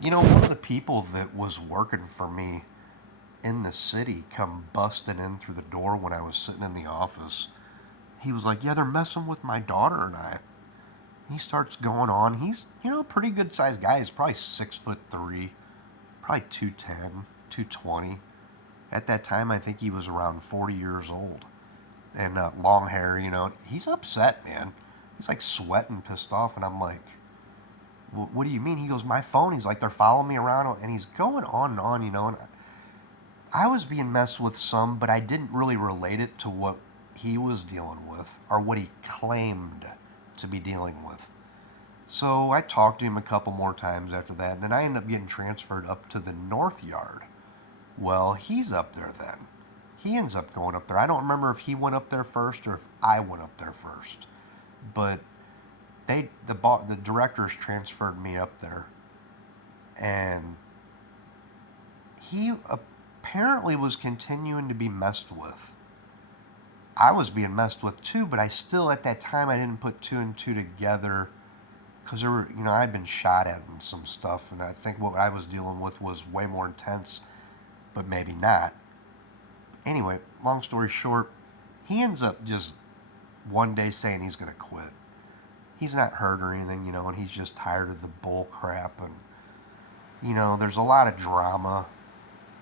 One of the people that was working for me in the city come busting in through the door when I was sitting in the office. He was like, "Yeah, they're messing with my daughter and I." He starts going on. He's, a pretty good sized guy. He's probably 6'3", probably 210, 220. At that time, I think he was around 40 years old and long hair. He's upset, man. He's like sweating, pissed off, and I'm like, "What do you mean?" He goes, "My phone." He's like, "They're following me around," and he's going on and on, And I was being messed with some, but I didn't really relate it to what he was dealing with or what he claimed to be dealing with. So I talked to him a couple more times after that, and then I ended up getting transferred up to the North Yard. Well, he's up there then. He ends up going up there. I don't remember if he went up there first or if I went up there first, but the directors transferred me up there, and he apparently was continuing to be messed with. I was being messed with too, but I still at that time I didn't put two and two together because there were, I'd been shot at and some stuff, and I think what I was dealing with was way more intense, but maybe not. Anyway, long story short, he ends up just one day saying he's going to quit. He's not hurt or anything, and he's just tired of the bull crap. And, there's a lot of drama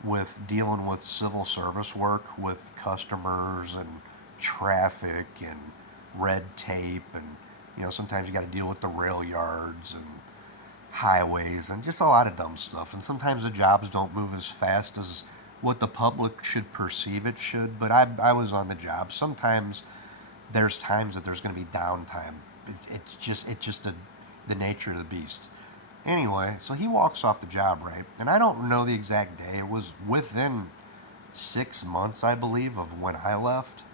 with dealing with civil service work with customers and traffic and red tape. And, sometimes you got to deal with the rail yards and highways and just a lot of dumb stuff. And sometimes the jobs don't move as fast as what the public should perceive it should. But I was on the job. Sometimes there's times that there's going to be downtime. It's just the nature of the beast. Anyway, so he walks off the job, right? And I don't know the exact day. It was within 6 months, I believe, of when I left.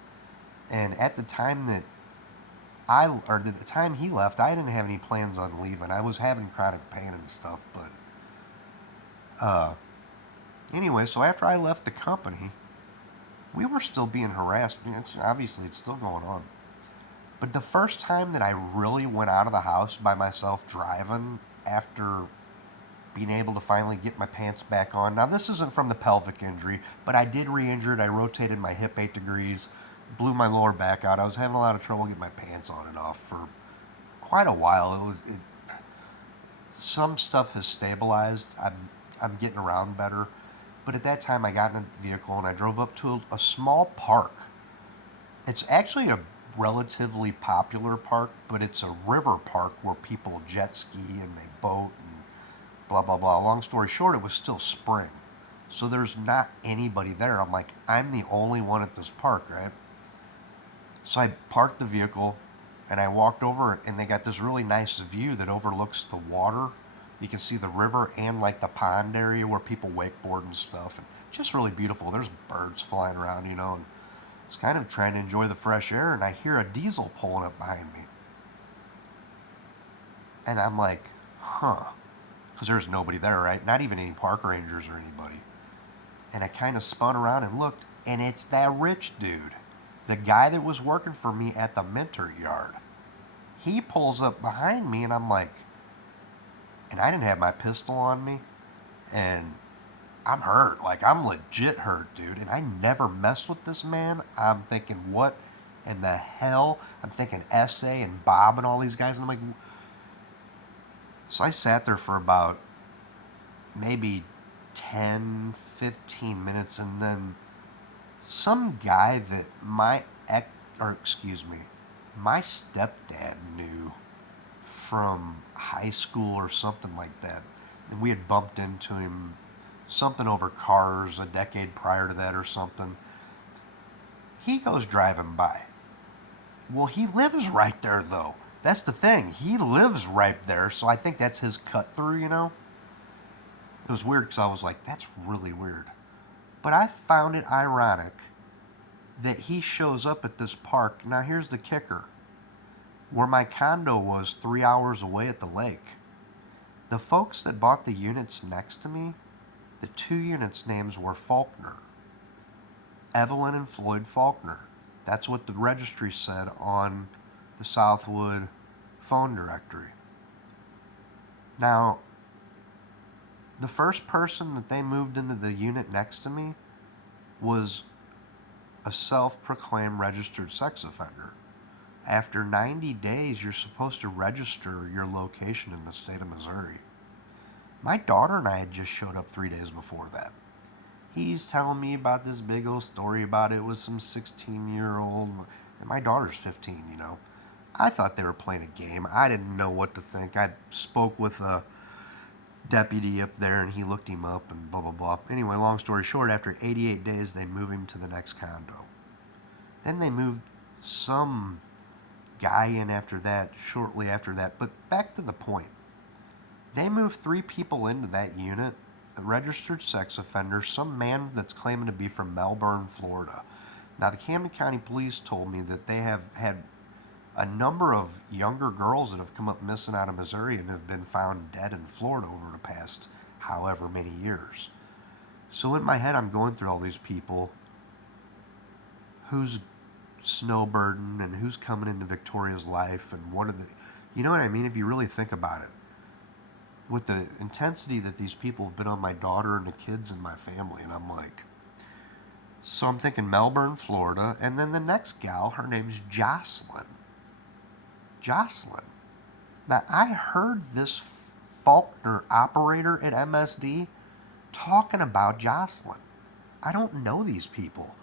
And at the time that or the time he left, I didn't have any plans on leaving. I was having chronic pain and stuff, but anyway, so after I left the company, we were still being harassed. Obviously, it's still going on. But the first time that I really went out of the house by myself driving after being able to finally get my pants back on. Now, this isn't from the pelvic injury, but I did re injure it. I rotated my hip 8 degrees, blew my lower back out. I was having a lot of trouble getting my pants on and off for quite a while. Some stuff has stabilized. I'm getting around better. But at that time, I got in a vehicle and I drove up to a small park. It's actually a relatively popular park, but it's a river park where people jet ski and they boat and blah, blah, blah. Long story short, it was still spring. So there's not anybody there. I'm like, I'm the only one at this park, right? So I parked the vehicle and I walked over, and they got this really nice view that overlooks the water. You can see the river and like the pond area where people wakeboard and stuff. And just really beautiful. There's birds flying around, and I was kind of trying to enjoy the fresh air, and I hear a diesel pulling up behind me. And I'm like, huh. Because there's nobody there, right? Not even any park rangers or anybody. And I kind of spun around and looked, and it's that rich dude. The guy that was working for me at the Minter yard. He pulls up behind me, and I'm like, and I didn't have my pistol on me, and I'm hurt. Like, I'm legit hurt, dude. And I never messed with this man. I'm thinking, what in the hell? I'm thinking SA and Bob and all these guys. And I'm like, so I sat there for about maybe 10, 15 minutes. And then some guy that my stepdad knew from high school or something like that. And we had bumped into him something over cars a decade prior to that or something. He goes driving by. Well, he lives right there though. That's the thing. He lives right there, so I think that's his cut through. It was weird because I was like, that's really weird. But I found it ironic that he shows up at this park. Now, here's the kicker, where my condo was 3 hours away at the lake. The folks that bought the units next to me, the two units' names were Faulkner. Evelyn and Floyd Faulkner. That's what the registry said on the Southwood phone directory. Now, The first person that they moved into the unit next to me was a self-proclaimed registered sex offender. After 90 days, you're supposed to register your location in the state of Missouri. My daughter and I had just showed up 3 days before that. He's telling me about this big old story about it was some 16-year-old, and my daughter's 15, you know. I thought they were playing a game. I didn't know what to think. I spoke with a deputy up there and he looked him up and blah, blah, blah. Anyway, long story short, after 88 days, they move him to the next condo. Then they moved some guy in after that, shortly after that. But back to the point. They moved 3 people into that unit, a registered sex offender, some man that's claiming to be from Melbourne, Florida. Now, the Camden County Police told me that they have had a number of younger girls that have come up missing out of Missouri and have been found dead in Florida over the past however many years. So in my head, I'm going through all these people who's snowbirding and who's coming into Victoria's life and what are the, you know what I mean? If you really think about it, with the intensity that these people have been on my daughter and the kids and my family, and I'm like, so I'm thinking Melbourne, Florida, and then the next gal, her name's Jocelyn. Jocelyn. Now, I heard this Faulkner operator at MSD talking about Jocelyn. I don't know these people.